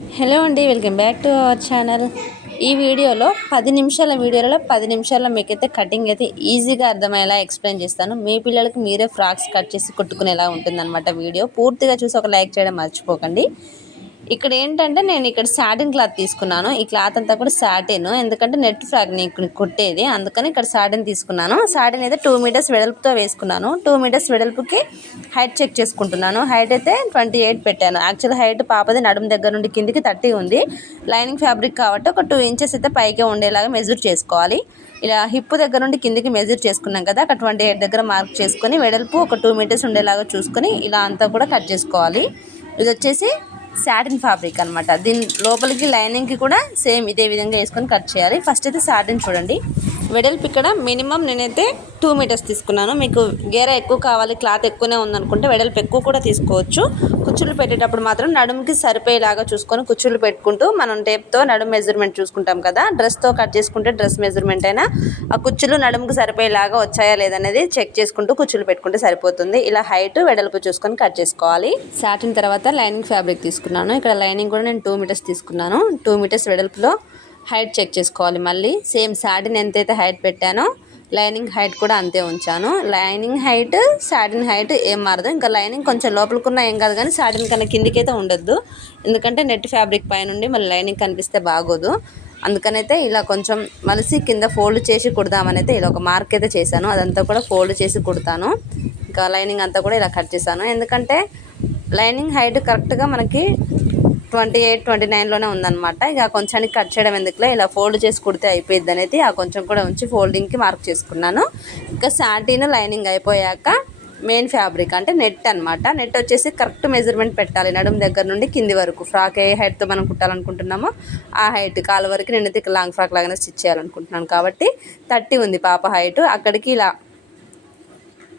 Hello అండి, welcome back to our channel. ఈ వీడియోలో 10 నిమిషాల వీడియోలలో 10 నిమిషాల్లో మీకైతే కటింగ్ అయితే ఈజీగా అర్థమయ్యేలా ఎక్స్ప్లెయిన్ చేస్తాను. మీ పిల్లలకి మీరే ఫ్రాక్స్ కట్ చేసి కుట్టుకునేలా ఉంటుందన్నమాట. వీడియో పూర్తిగా చూసి ఒక లైక్ చేయడం మర్చిపోకండి. ఇక్కడ ఏంటంటే నేను ఇక్కడ సాటిన్ క్లాత్ తీసుకున్నాను. ఈ క్లాత్ అంతా కూడా సాటిన్, ఎందుకంటే నెట్ ఫ్రాక్ నేను కుట్టేది, అందుకని ఇక్కడ సాటిన్ తీసుకున్నాను. సాటిన్ అయితే 2 మీటర్స్ వెడల్పుతో వేసుకున్నాను. 2 మీటర్స్ వెడల్పుకి హైట్ చెక్ చేసుకుంటున్నాను. హైట్ అయితే 28 పెట్టాను. యాక్చువల్ హైట్ పాపది నడుము దగ్గర నుండి కిందికి 30 ఉంది. లైనింగ్ ఫ్యాబ్రిక్ కాబట్టి ఒక 2 ఇంచెస్ అయితే పైకే ఉండేలాగా మెజర్ చేసుకోవాలి. ఇలా హిప్ దగ్గర నుండి కిందికి మెజర్ చేసుకున్నాం కదా, అక్కడ 28 దగ్గర మార్క్ చేసుకొని వెడల్పు ఒక 2 మీటర్స్ ఉండేలాగా చూసుకొని ఇలా అంతా కూడా కట్ చేసుకోవాలి. ఇది వచ్చేసి సాటిన్ ఫ్యాబ్రిక్ అనమాట. దీని లోపలికి లైనింగ్కి కూడా సేమ్ ఇదే విధంగా వేసుకొని కట్ చేయాలి. ఫస్ట్ అయితే సాటిన్ చూడండి, వెడల్పు ఇక్కడ మినిమం నేనైతే 2 మీటర్స్ తీసుకున్నాను. మీకు గేర ఎక్కువ కావాలి, క్లాత్ ఎక్కువనే ఉందనుకుంటే వెడల్పు ఎక్కువ కూడా తీసుకోవచ్చు. కుచ్చులు పెట్టేటప్పుడు మాత్రం నడుముకి సరిపోయేలాగా చూసుకొని కుచ్చులు పెట్టుకుంటూ మనం టేప్తో నడుము మెజర్మెంట్ చూసుకుంటాం కదా, డ్రెస్తో కట్ చేసుకుంటే డ్రెస్ మెజర్మెంట్ అయినా ఆ కుచ్చులు నడుముకి సరిపోయేలాగా వచ్చాయా లేదనేది చెక్ చేసుకుంటూ కుచ్చులు పెట్టుకుంటే సరిపోతుంది. ఇలా హైట్ వెడల్పు చూసుకొని కట్ చేసుకోవాలి. సాటిన్ తర్వాత లైనింగ్ ఫ్యాబ్రిక్ తీసుకున్నాను. ఇక్కడ లైనింగ్ కూడా నేను 2 మీటర్స్ తీసుకున్నాను. 2 మీటర్స్ వెడల్పులో హైట్ చెక్ చేసుకోవాలి. మళ్ళీ సేమ్ సాటిన్ ఎంతైతే హైట్ పెట్టానో లైనింగ్ హైట్ కూడా అంతే ఉంచాను. లైనింగ్ హైట్ సాటిన్ హైట్ ఏం మారదు. ఇంకా లైనింగ్ కొంచెం లోపలికున్నా ఏం కాదు, కానీ సాటిన్ కన్నా కిందికైతే ఉండొద్దు, ఎందుకంటే నెట్ ఫ్యాబ్రిక్ పైనుండి మళ్ళీ లైనింగ్ కనిపిస్తే బాగోదు. అందుకనైతే ఇలా కొంచెం మలిసి కింద ఫోల్డ్ చేసి కుడదామనైతే ఇలా ఒక మార్క్ అయితే చేశాను. అదంతా కూడా ఫోల్డ్ చేసి కుడతాను. ఇంకా లైనింగ్ అంతా కూడా ఇలా కట్ చేశాను, ఎందుకంటే లైనింగ్ హైట్ కరెక్ట్గా మనకి 28, 29లోనే ఉందన్నమాట. ఇక కొంచెానికి కట్ చేయడం ఎందుకులే, ఇలా ఫోల్డ్ చేసి కుడితే అయిపోయింది అనేది ఆ కొంచెం కూడా ఉంచి ఫోల్డింగ్కి మార్క్ చేసుకున్నాను. ఇంకా సాటిన్ లైనింగ్ అయిపోయాక మెయిన్ ఫ్యాబ్రిక్ అంటే నెట్ అనమాట. నెట్ వచ్చేసి కరెక్ట్ మెజర్మెంట్ పెట్టాలి, నడుము దగ్గర నుండి కింది వరకు. ఫ్రాక్ ఏ హైట్తో మనం కుట్టాలనుకుంటున్నామో ఆ హైట్ కాళ్ళ వరకు నేనైతే లాంగ్ ఫ్రాక్ లాగానే స్టిచ్ చేయాలనుకుంటున్నాను కాబట్టి 30 ఉంది పాప హైట్. అక్కడికి ఇలా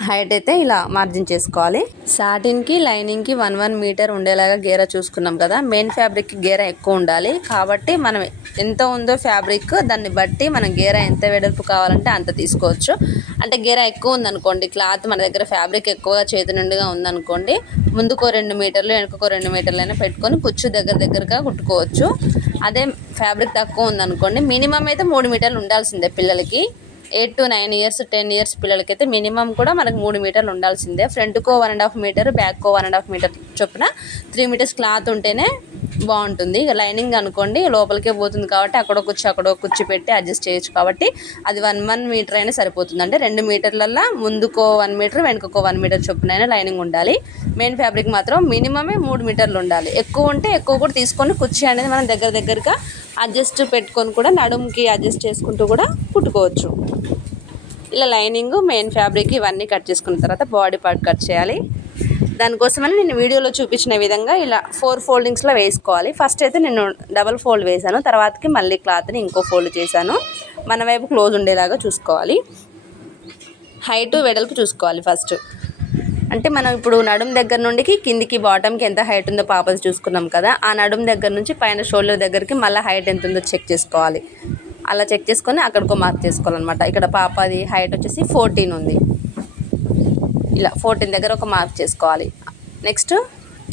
హైట్ అయితే ఇలా మార్జిన్ చేసుకోవాలి. సాటిన్కి లైనింగ్కి 1 మీటర్ ఉండేలాగా గేర చూసుకున్నాం కదా. మెయిన్ ఫ్యాబ్రిక్కి గేర ఎక్కువ ఉండాలి కాబట్టి మనం ఎంత ఉందో ఫ్యాబ్రిక్ దాన్ని బట్టి మనం గేర ఎంత వెడల్పు కావాలంటే అంత తీసుకోవచ్చు. అంటే గేర ఎక్కువ ఉందనుకోండి, క్లాత్ మన దగ్గర ఫ్యాబ్రిక్ ఎక్కువగా చేతి నిండుగా ఉందనుకోండి, ముందుకో 2 మీటర్లు వెనుకకో 2 మీటర్లు అయినా పెట్టుకొని కుచ్చు దగ్గరగా కుట్టుకోవచ్చు. అదే ఫ్యాబ్రిక్ తక్కువ ఉందనుకోండి, మినిమం అయితే 3 మీటర్లు ఉండాల్సిందే పిల్లలకి. 8 to 9 ఇయర్స్ 10 ఇయర్స్ పిల్లలకైతే మినిమం కూడా మనకు 3 మీటర్లు ఉండాల్సిందే. ఫ్రంట్కో 1.5 మీటర్, బ్యాక్కో 1.5 మీటర్ చొప్పున 3 మీటర్స్ క్లాత్ ఉంటేనే బాగుంటుంది. ఇక లైనింగ్ అనుకోండి లోపలికే పోతుంది కాబట్టి అక్కడో కుర్చీ పెట్టి అడ్జస్ట్ చేయొచ్చు కాబట్టి అది 1 మీటర్ అయినా సరిపోతుంది. అంటే 2 మీటర్లల్లో ముందుకో 1 మీటర్ వెనుకకో 1 మీటర్ చొప్పున అయినా లైనింగ్ ఉండాలి. మెయిన్ ఫ్యాబ్రిక్ మాత్రం మినిమమే 3 మీటర్లు ఉండాలి. ఎక్కువ ఉంటే ఎక్కువ కూడా తీసుకొని కుర్చీ అనేది మనం దగ్గరగా అడ్జస్ట్ పెట్టుకొని కూడా నడుముకి అడ్జస్ట్ చేసుకుంటూ కూడా కుట్టుకోవచ్చు. ఇలా లైనింగ్ మెయిన్ ఫ్యాబ్రిక్ ఇవన్నీ కట్ చేసుకున్న తర్వాత బాడీ పార్ట్ కట్ చేయాలి. దానికోసమని నేను వీడియోలో చూపించిన విధంగా ఇలా 4 ఫోల్డింగ్స్లో వేసుకోవాలి. ఫస్ట్ అయితే నేను డబల్ ఫోల్డ్ వేసాను, తర్వాతకి మళ్ళీ క్లాత్ని ఇంకో ఫోల్డ్ చేశాను. మన వైపు క్లోజ్ ఉండేలాగా చూసుకోవాలి. హైట్ వెడల్పు చూసుకోవాలి ఫస్ట్. అంటే మనం ఇప్పుడు నడుము దగ్గర నుండి కిందికి బాటమ్కి ఎంత హైట్ ఉందో పాపది చూసుకున్నాం కదా, ఆ నడుము దగ్గర నుంచి పైన షోల్డర్ దగ్గరికి మళ్ళీ హైట్ ఎంత ఉందో చెక్ చేసుకోవాలి. అలా చెక్ చేసుకొని అక్కడికో మార్క్ చేసుకోవాలన్నమాట. ఇక్కడ పాపది హైట్ వచ్చేసి 14 ఉంది. ఇలా 14 దగ్గర ఒక మార్క్ చేసుకోవాలి. నెక్స్ట్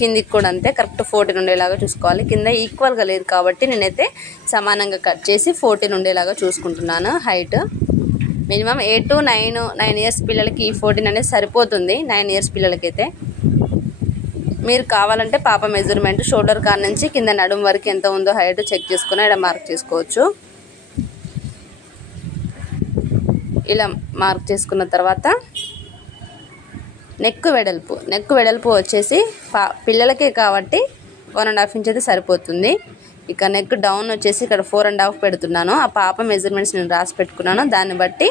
కిందికి కూడా అంతే, కరెక్ట్ 14 ఉండేలాగా చూసుకోవాలి. కింద ఈక్వల్గా లేదు కాబట్టి నేనైతే సమానంగా కట్ చేసి 14 ఉండేలాగా చూసుకుంటున్నాను. హైట్ మినిమం 8 to 9 ఇయర్స్ పిల్లలకి ఈ 14 అనేది సరిపోతుంది. 9 ఇయర్స్ పిల్లలకైతే మీరు కావాలంటే పాప మెజర్మెంట్ షోల్డర్ కాడ నుంచి కింద నడుము వరకు ఎంత ఉందో హైట్ చెక్ చేసుకుని ఇక్కడ మార్క్ చేసుకోవచ్చు. ఇలా మార్క్ చేసుకున్న తర్వాత నెక్ వెడల్పు వచ్చేసి పిల్లలకే కాబట్టి 1.5 ఇంచ్ అయితే సరిపోతుంది. ఇక నెక్ డౌన్ వచ్చేసి ఇక్కడ 4.5 పెడుతున్నాను. ఆ పాప మెజర్మెంట్స్ నేను రాసి పెట్టుకున్నాను, దాన్ని బట్టి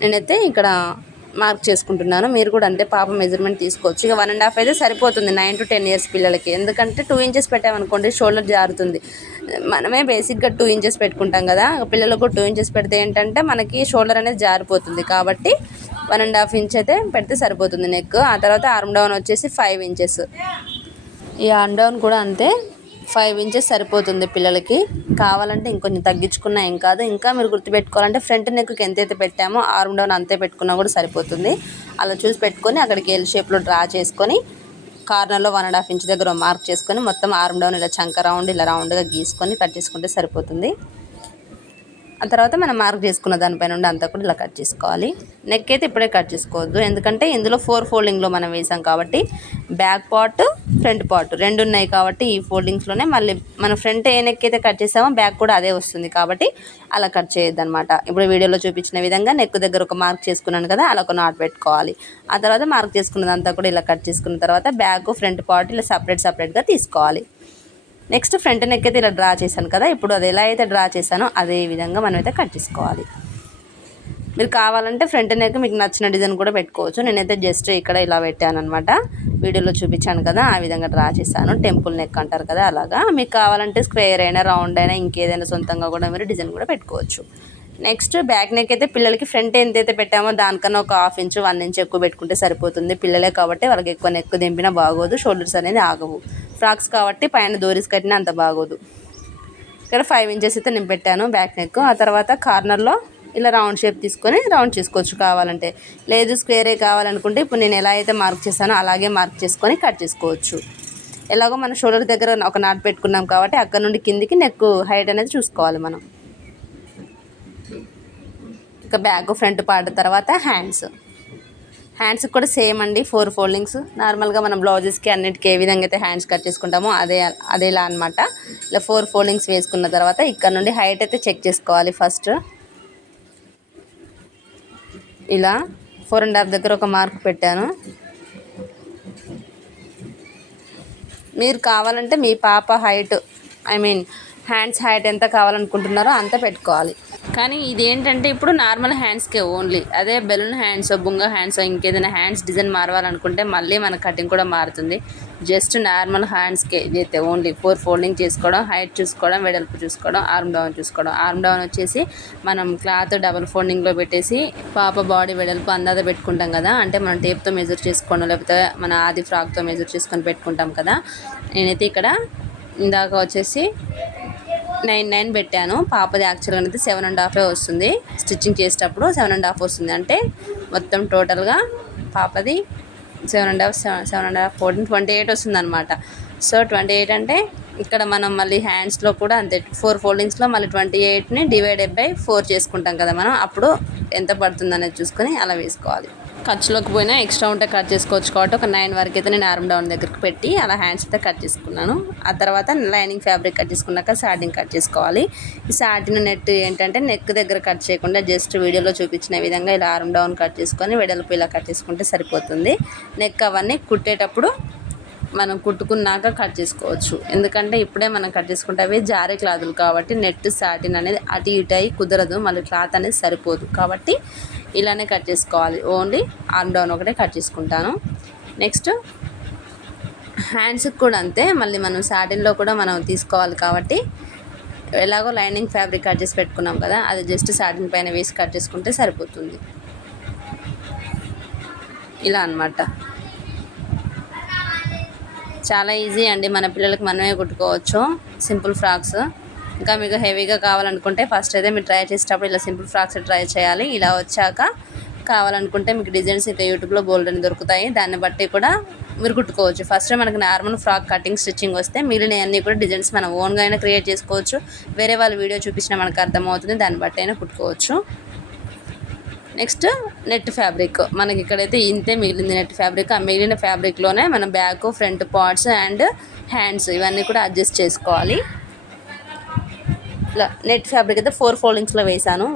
నేనైతే ఇక్కడ మార్క్ చేసుకుంటున్నాను. మీరు కూడా అంతే పాప మెజర్మెంట్ తీసుకోవచ్చు. ఇక 1.5 అయితే సరిపోతుంది 9 to 10 ఇయర్స్ పిల్లలకి. ఎందుకంటే 2 ఇంచెస్ పెట్టామనుకోండి షోల్డర్ జారుతుంది. మనమే బేసిక్గా 2 ఇంచెస్ పెట్టుకుంటాం కదా, పిల్లలకు 2 ఇంచెస్ పెడితే ఏంటంటే మనకి షోల్డర్ అనేది జారిపోతుంది. కాబట్టి 1.5 ఇంచ్ అయితే పెడితే సరిపోతుంది నెక్. ఆ తర్వాత ఆర్మ్ డౌన్ వచ్చేసి 5 ఇంచెస్. ఈ ఆర్మ్ డౌన్ కూడా అంతే 5 ఇంచెస్ సరిపోతుంది పిల్లలకి. కావాలంటే ఇంకొంచెం తగ్గించుకున్నా ఏం కాదు. ఇంకా మీరు గుర్తుపెట్టుకోవాలంటే ఫ్రంట్ నెక్కి ఎంతైతే పెట్టామో ఆర్మ్ డౌన్ అంతే పెట్టుకున్నా కూడా సరిపోతుంది. అలా చూసి పెట్టుకొని అక్కడికి ఎల్ షేప్లో డ్రా చేసుకొని కార్నర్లో 1.5 ఇంచ్ దగ్గర మార్క్ చేసుకొని మొత్తం ఆర్మ్ డౌన్ ఇలా చంక రౌండ్ ఇలా రౌండ్గా గీసుకొని కట్ చేసుకుంటే సరిపోతుంది. ఆ తర్వాత మనం మార్క్ చేసుకున్న దానిపైన నుండి అంతా కూడా ఇలా కట్ చేసుకోవాలి. నెక్ అయితే ఇప్పుడే కట్ చేసుకోవద్దు, ఎందుకంటే ఇందులో 4 ఫోల్డింగ్లో మనం వేసాం కాబట్టి బ్యాక్ పార్ట్ ఫ్రంట్ పార్ట్ 2 ఉన్నాయి కాబట్టి ఈ ఫోల్డింగ్స్లోనే మళ్ళీ మనం ఫ్రంట్ ఏ నెక్ అయితే కట్ చేసామో బ్యాక్ కూడా అదే వస్తుంది కాబట్టి అలా కట్ చేయొద్దు అనమాట. ఇప్పుడు వీడియోలో చూపించిన విధంగా నెక్ దగ్గర ఒక మార్క్ చేసుకున్నాను కదా, అలా ఒక నాట్ పెట్టుకోవాలి. ఆ తర్వాత మార్క్ చేసుకున్నదంతా కూడా ఇలా కట్ చేసుకున్న తర్వాత బ్యాక్ ఫ్రంట్ పార్ట్ ఇలా సపరేట్గా తీసుకోవాలి. నెక్స్ట్ ఫ్రంట్ నెక్ అయితే ఇలా డ్రా చేశాను కదా, ఇప్పుడు అది ఎలా అయితే డ్రా చేశానో అదే విధంగా మనం అయితే కట్ చేసుకోవాలి. మీరు కావాలంటే ఫ్రంట్ నెక్ మీకు నచ్చిన డిజైన్ కూడా పెట్టుకోవచ్చు. నేనైతే జస్ట్ ఇక్కడ ఇలా పెట్టాను అనమాట, వీడియోలో చూపించాను కదా ఆ విధంగా డ్రా చేశాను. టెంపుల్ నెక్ అంటారు కదా అలాగా. మీకు కావాలంటే స్క్వేర్ అయినా రౌండ్ అయినా ఇంకేదైనా సొంతంగా కూడా మీరు డిజైన్ కూడా పెట్టుకోవచ్చు. నెక్స్ట్ బ్యాక్ నెక్ అయితే పిల్లలకి ఫ్రంట్ ఎంతైతే పెట్టామో దానికన్నా ఒక 1/2 ఇంచ్ 1 ఇంచ్ ఎక్కువ పెట్టుకుంటే సరిపోతుంది. పిల్లలే కాబట్టి వాళ్ళకి ఎక్కువ నెక్ దింపినా బాగోదు, షోల్డర్స్ అనేది ఆగవు. ఫ్రాక్స్ కాబట్టి పైన దోరీస్ కట్టినా అంత బాగోదు. ఇక్కడ 5 ఇంచెస్ అయితే నేను పెట్టాను బ్యాక్ నెక్. ఆ తర్వాత కార్నర్లో ఇలా రౌండ్ షేప్ తీసుకొని రౌండ్ చేసుకోవచ్చు కావాలంటే, లేదు స్క్వేరే కావాలనుకుంటే ఇప్పుడు నేను ఎలా అయితే మార్క్ చేశానో అలాగే మార్క్ చేసుకొని కట్ చేసుకోవచ్చు. ఎలాగో మన షోల్డర్ దగ్గర ఒక నాట్ పెట్టుకున్నాం కాబట్టి అక్కడ నుండి కిందికి నెక్ హైట్ అనేది చూసుకోవాలి మనం. ఇక బ్యాక్ ఫ్రంట్ పార్ట్ తర్వాత హ్యాండ్స్కి కూడా సేమ్ అండి, 4 ఫోల్డింగ్స్. నార్మల్గా మనం బ్లౌజెస్కి అన్నిటికీ ఏ విధంగా అయితే హ్యాండ్స్ కట్ చేసుకుంటామో అదేలా అనమాట. ఇలా 4 ఫోల్డింగ్స్ వేసుకున్న తర్వాత ఇక్కడ నుండి హైట్ అయితే చెక్ చేసుకోవాలి. ఫస్ట్ ఇలా 4.5 దగ్గర ఒక మార్క్ పెట్టాను. మీరు కావాలంటే మీ పాప హైట్ హ్యాండ్స్ హైట్ ఎంత కావాలనుకుంటున్నారో అంత పెట్టుకోవాలి. కానీ ఇదేంటంటే ఇప్పుడు నార్మల్ హ్యాండ్స్కే ఓన్లీ. అదే బెలూన్ హ్యాండ్స్, బుంగ హ్యాండ్స్, ఇంకేదైనా హ్యాండ్స్ డిజైన్ మారవాలనుకుంటే మళ్ళీ మన కటింగ్ కూడా మారుతుంది. జస్ట్ నార్మల్ హ్యాండ్స్కే ఇదైతే ఓన్లీ 4 ఫోల్డింగ్ చేసుకోవడం, హైట్ చూసుకోవడం, వెడల్పు చూసుకోవడం, ఆర్మ్ డౌన్ చూసుకోవడం. ఆర్మ్ డౌన్ వచ్చేసి మనం క్లాత్ డబల్ ఫోల్డింగ్లో పెట్టేసి పాప బాడీ వెడల్పు అందాజ పెట్టుకుంటాం కదా, అంటే మనం టేప్తో మెజర్ చేసుకోవడం లేకపోతే మన ఆది ఫ్రాక్తో మెజర్ చేసుకొని పెట్టుకుంటాం కదా. నేనైతే ఇక్కడ ఇందాక వచ్చేసి 9.9 పెట్టాను. పాపది యాక్చువల్గా అయితే 7.5 వస్తుంది. స్టిచ్చింగ్ చేసేటప్పుడు 7.5 వస్తుంది. అంటే మొత్తం టోటల్గా పాపది 7.5 14 28 వస్తుంది అనమాట. సో 28 అంటే ఇక్కడ మనం మళ్ళీ హ్యాండ్స్లో కూడా అంతే 4 ఫోల్డింగ్స్లో మళ్ళీ 28ని డివైడెడ్ బై 4 చేసుకుంటాం కదా మనం, అప్పుడు ఎంత పడుతుంది అనేది చూసుకొని అలా వేసుకోవాలి. ఖర్చులోకి పోయినా ఎక్స్ట్రా ఉంటే కట్ చేసుకోవచ్చు కాబట్టి ఒక 9 వరకు అయితే నేను ఆర్మ్ డౌన్ దగ్గరికి పెట్టి అలా హ్యాండ్స్ అయితే కట్ చేసుకున్నాను. ఆ తర్వాత లైనింగ్ ఫ్యాబ్రిక్ కట్ చేసుకున్నాక సాటిన్ కట్ చేసుకోవాలి. ఈ సాటిన్ నెట్ ఏంటంటే నెక్ దగ్గర కట్ చేయకుండా జస్ట్ వీడియోలో చూపించిన విధంగా ఇలా ఆర్మ్ డౌన్ కట్ చేసుకొని వెడల్పు ఇలా కట్ చేసుకుంటే సరిపోతుంది. నెక్ అవన్నీ కుట్టేటప్పుడు మనం కుట్టుకున్నాక కట్ చేసుకోవచ్చు, ఎందుకంటే ఇప్పుడే మనం కట్ చేసుకుంటే అవి జారే క్లాతులు కాబట్టి నెట్ సాటిన్ అనేది అటు ఇటు అయి కుదరదు, మళ్ళీ క్లాత్ అనేది సరిపోదు కాబట్టి ఇలానే కట్ చేసుకోవాలి. ఓన్లీ ఆర్మ్ డౌన్ ఒకటే కట్ చేసుకుంటాను. నెక్స్ట్ హ్యాండ్స్కి కూడా అంతే, మళ్ళీ మనం సాటిన్లో కూడా మనం తీసుకోవాలి కాబట్టి ఎలాగో లైనింగ్ ఫ్యాబ్రిక్ కట్ చేసి పెట్టుకున్నాం కదా, అది జస్ట్ సాటిన్ పైన వేసి కట్ చేసుకుంటే సరిపోతుంది. ఇలా అన్నమాట. చాలా ఈజీ అండి, మన పిల్లలకి మనమే కుట్టుకోవచ్చు సింపుల్ ఫ్రాక్స్. ఇంకా మీకు హెవీగా కావాలనుకుంటే ఫస్ట్ అయితే మీరు ట్రై చేసేటప్పుడు ఇలా సింపుల్ ఫ్రాక్స్ ట్రై చేయాలి. ఇలా వచ్చాక కావాలనుకుంటే మీకు డిజైన్స్ ఇంకా యూట్యూబ్లో బోల్డ్ అని దొరుకుతాయి, దాన్ని బట్టి కూడా మీరు కుట్టుకోవచ్చు. ఫస్ట్ మనకు నార్మల్ ఫ్రాక్ కటింగ్ స్టిచ్చింగ్ వస్తే మిగిలిన అన్నీ కూడా డిజైన్స్ మనం ఓన్గా అయినా క్రియేట్ చేసుకోవచ్చు. వేరే వాళ్ళు వీడియో చూపించినా మనకు అర్థమవుతుంది, దాన్ని బట్టి అయినా కుట్టుకోవచ్చు. నెక్స్ట్ నెట్ ఫ్యాబ్రిక్ మనకి ఇక్కడైతే ఇంతే మిగిలింది నెట్ ఫ్యాబ్రిక్. ఆ మిగిలిన ఫ్యాబ్రిక్లోనే మనం back front parts and hands ఇవన్నీ కూడా అడ్జస్ట్ చేసుకోవాలి. ఇలా నెట్ ఫ్యాబ్రిక్ అయితే 4 ఫోల్డింగ్స్లో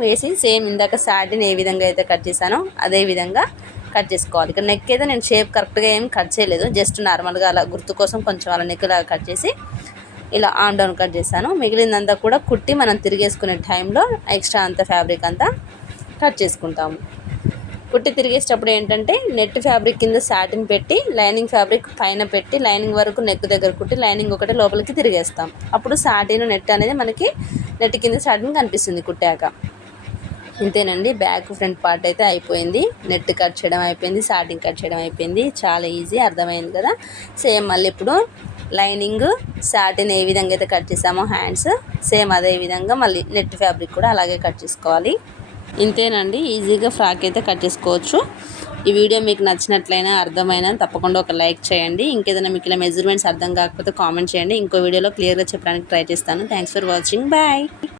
వేసి సేమ్ ఇందాక సాటిన్ ఏ విధంగా అయితే కట్ చేశానో అదే విధంగా కట్ చేసుకోవాలి. ఇక్కడ నెక్ అయితే నేను షేప్ కరెక్ట్గా ఏం కట్ చేయలేదు, జస్ట్ నార్మల్గా అలా గుర్తు కోసం కొంచెం అలా నెక్ లాగా కట్ చేసి ఇలా ఆర్మ్ డౌన్ కట్ చేశాను. మిగిలిందంతా కూడా కుట్టి మనం తిరిగేసుకునే టైంలో ఎక్స్ట్రా అంత ఫ్యాబ్రిక్ అంతా కట్ చేసుకుంటాము. కుట్టి తిరిగేసేటప్పుడు ఏంటంటే నెట్ ఫ్యాబ్రిక్ కింద సాటిన్ పెట్టి లైనింగ్ ఫ్యాబ్రిక్ పైన పెట్టి లైనింగ్ వరకు నెక్ దగ్గర కుట్టి లైనింగ్ ఒకటి లోపలికి తిరిగేస్తాం. అప్పుడు సాటిన్ నెట్ అనేది మనకి నెట్ కింద సాటిన్ కనిపిస్తుంది కుట్టాక. ఇంతేనండి, బ్యాక్ ఫ్రంట్ పార్ట్ అయితే అయిపోయింది. నెట్ కట్ చేయడం అయిపోయింది, సాటిన్ కట్ చేయడం అయిపోయింది. చాలా ఈజీ, అర్థమైంది కదా. సేమ్ మళ్ళీ ఇప్పుడు లైనింగ్ సాటిన్ ఏ విధంగా అయితే కట్ చేసామో హ్యాండ్స్ సేమ్ అదే విధంగా మళ్ళీ నెట్ ఫ్యాబ్రిక్ కూడా అలాగే కట్ చేసుకోవాలి. ఇంతేనండి, ఈజీగా ఫ్రాక్ అయితే కట్ చేసుకోవచ్చు. ఈ వీడియో మీకు నచ్చినట్లయినా అర్థమైనా తప్పకుండా ఒక లైక్ చేయండి. ఇంకేదైనా మీకు ఇలా మెజర్మెంట్స్ అర్థం కాకపోతే కామెంట్ చేయండి. ఇంకో వీడియోలో క్లియర్గా చెప్పడానికి ట్రై చేస్తాను. Thanks for watching. బాయ్.